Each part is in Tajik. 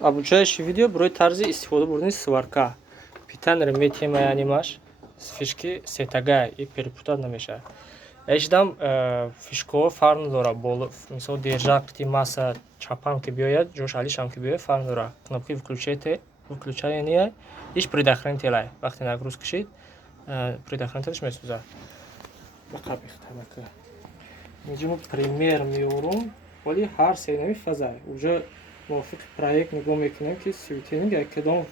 Обучающее видео барои тарзи истифода бурдани сварка. Питанер метемаянimаш фишки сетага и перепутат намеша. Эшдам фишко фарн дора бол мисол держак ти масса чапам ки биояд ҷош алишам ки биояд фарн дора. Кнопки выключение иш предохранитель. Вақте нагруз кашид предохранитель месузад. Инҷо пример меорум вали ҳар сенави фаза уже мувофиқ проект нигоҳ мекунем ки светинг якадом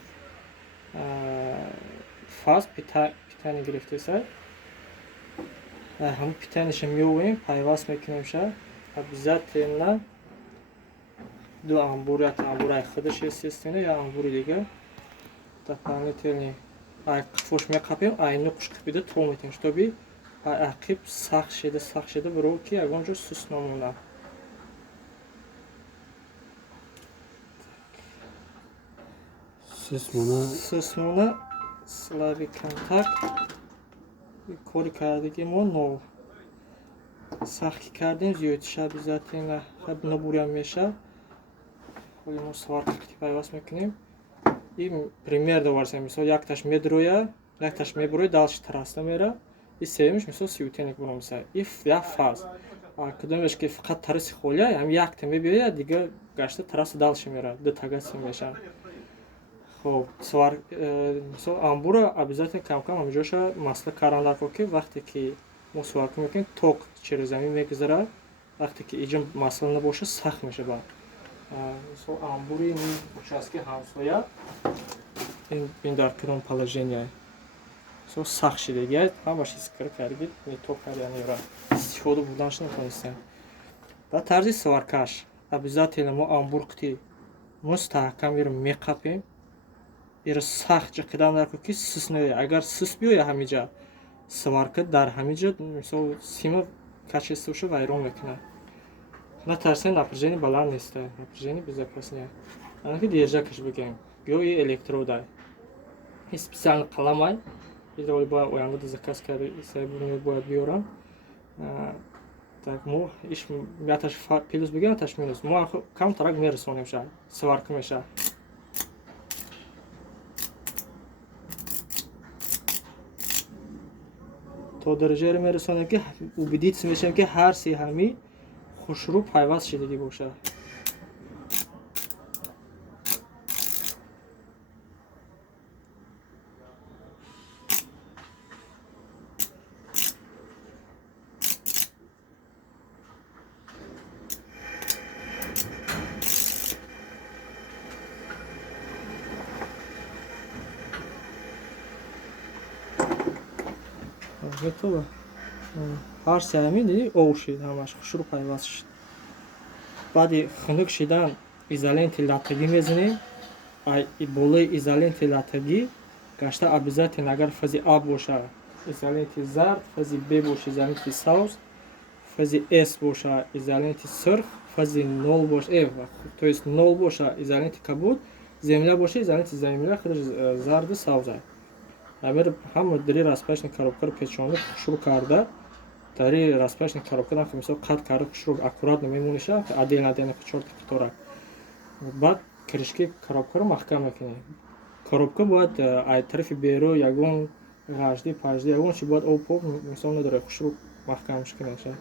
фаз питани гирифтеса ҳам питаниша меовем пайваст мекунемша обязательно ду амбур як амбураи худаш естественно я амбури дига дополнительный қифош меқапем айну қушқипида тол метем штоби ақиб сахт шеда биро ки ягон ҷо сус намона. Сусмона слави контакт кори кардаги мо нол сахт кардем зиёдиша обязательно набурям меша холи мо сваркати пайваст мекунем и пример доварсем мисол якташ медроя якташ мебуроя далши траста мера и севимиш мисол светильник буромиса и як фаз кудомеш ки фақат тараси холия ҳам якта мебиояд дига гашта тараси далши мера ду тагаси меша. Хоб свар мисол амбура обязательно кам-кам ҳамҷоша масла кардан дар ки вақте ки мо сварка мекунем ток через замин мегузарад вақте ки иҷо масла набоша сахт мешавад. Мисол амбури участки ҳамсоя ин дар кадом положение мисол сахт шидагиад ҳамаш искар кардид ток карданера истифода бурданаш натонистем. Ба тарзи сваркаш обязательно мо амбур қити мустаҳкам иро меқапем иро сахт ҷа кидан дар ки сус наёяд. Агар сус биёяд ҳамиҷа сварка дар ҳамиҷа мисол сима качеста боша вайрон мекунад. Натарсем напряжение баланд неста напряжение безопаснее анаки держакаш бигем ё и электрода и специально қаламай идрои ба оянда заказ карда сайбурни бояд биёрам. Так мо иш мяташ плюс бигем таш минус мо кам тарак мерасонемша сварка меша. То дараҷаеро мерасонем ки убедиться мешавем ки ҳар сеҳами хушрӯ пайваст шидагӣ бошад. Готово. Ҳар сеҳами диди ов шид ҳамаш хушрӯ пайваст шид. Баъди хунук шидан изоленти латтагӣ мезанем болои изоленти латтагӣ гашта обязательно агар фази А боша изоленти зард фази Б боша изоленти савз фази С боша изоленти сурх фази 0 боша то есть 0 боша изоленти кабуд земля боша изоленти земля худаш зарду савза. Амир ҳама дари распачни коробкаро печонда хушрӯ карда дари распачни коробка на мисол қат карда хушрӯ аккуратно мемониша отдельно чорта қатора. Баъд кришки коробкаро маҳкам мекунем. Коробка бояд аз тарафи берун ягон ғажди пажди ягон чи бояд об мисол надорад хушрӯ маҳкамш кунеша.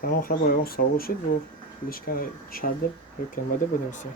Самон хаба ягон савол шид бо лишка чарда кемада будемся.